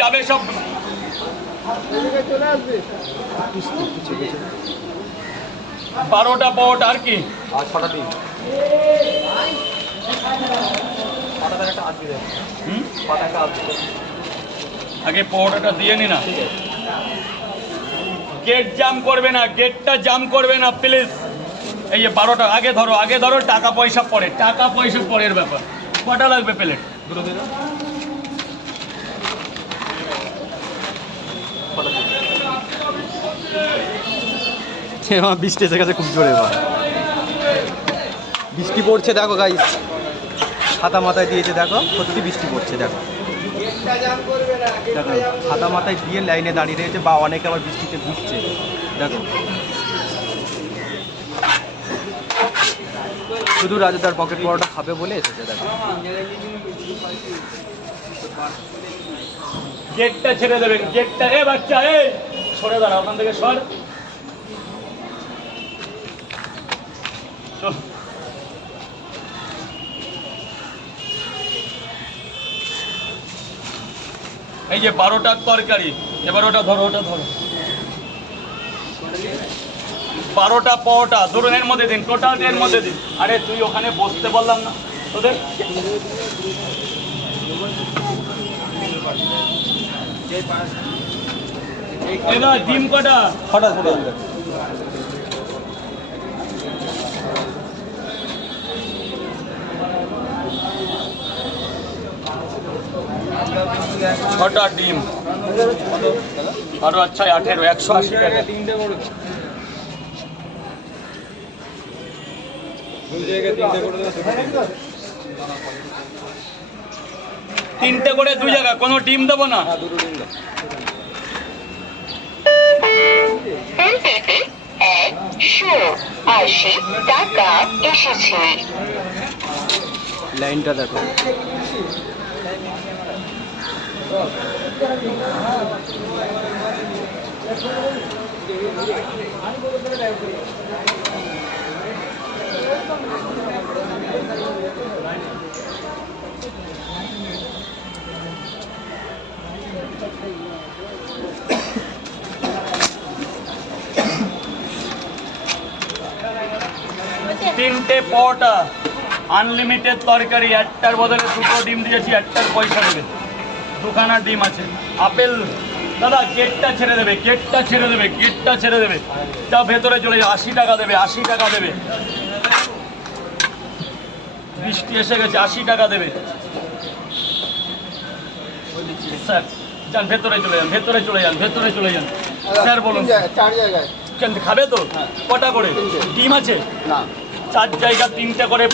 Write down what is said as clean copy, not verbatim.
যাবে সব। চলে আসবে 12টা পট আর কি আর 6টা ডিম একটা আসবে একটা আসবে আগে পরোটাটা দিয়ে নি না। ঠিক আছে গেট জাম করবে না, গেটটা জাম করবে না প্লিজ। এই যে 12টা আগে ধরো টাকা পয়সা পরের ব্যাপার। কটা লাগবে প্লেট? দুটো দিয়ে দাও বৃষ্টি এসে গেছে খুব জোরে এবার বৃষ্টি পড়ছে দেখো গাইস ছাতা মাথায় দিয়েছে দেখো সত্যি বৃষ্টি পড়ছে দেখো দেখো ছাতা মাথায় দিয়ে লাইনে দাঁড়িয়ে রয়েছে বা অনেকে আবার বৃষ্টিতে ভিজছে দেখো শুধু রাজুদার পকেট পরোটা খাবে বলে এসেছে দেখো গেটটা ছেড়ে দেবেন, গেটটা। এ বাচ্চা, এই সরে দাঁড়া, ওখান থেকে সর। চল। এই যে 12টার তরকারি, এবার ওটা ধরো 12টা পরোটা ধরুন, এর মধ্যে দিন, টোটাল এর মধ্যে দিন। আরে তুই ওখানে বসতে বললাম না তোদের? এবার ডিম কটা? হঠাৎ 6টা ডিম আরো আচ্ছা 18, 180 টাকা। তিনটে করে 2 জায়গা, কোনো ডিম দেবো না। দুটো ডিম দাও 180 টাকা এসেছে। লাইনটা দেখো তিনটে পরোটা, আনলিমিটেড তরকারি, একটার বদলে 2টো ডিম দিয়েছি, একটার পয়সা দেবে। 2খানা ডিম আছে। আপেল দাদা, গেটটা ছেড়ে দেবে। যা ভেতরে চলে যাও, 80 টাকা দেবে, 80 টাকা দেবে। বৃষ্টি এসে গেছে, 80 টাকা দেবে স্যার। যান ভেতরে চলে যান। স্যার বলুন। 4 জায়গায় খাবে তো? কটা করে ডিম আছে? না 4 জায়গা 3টে করে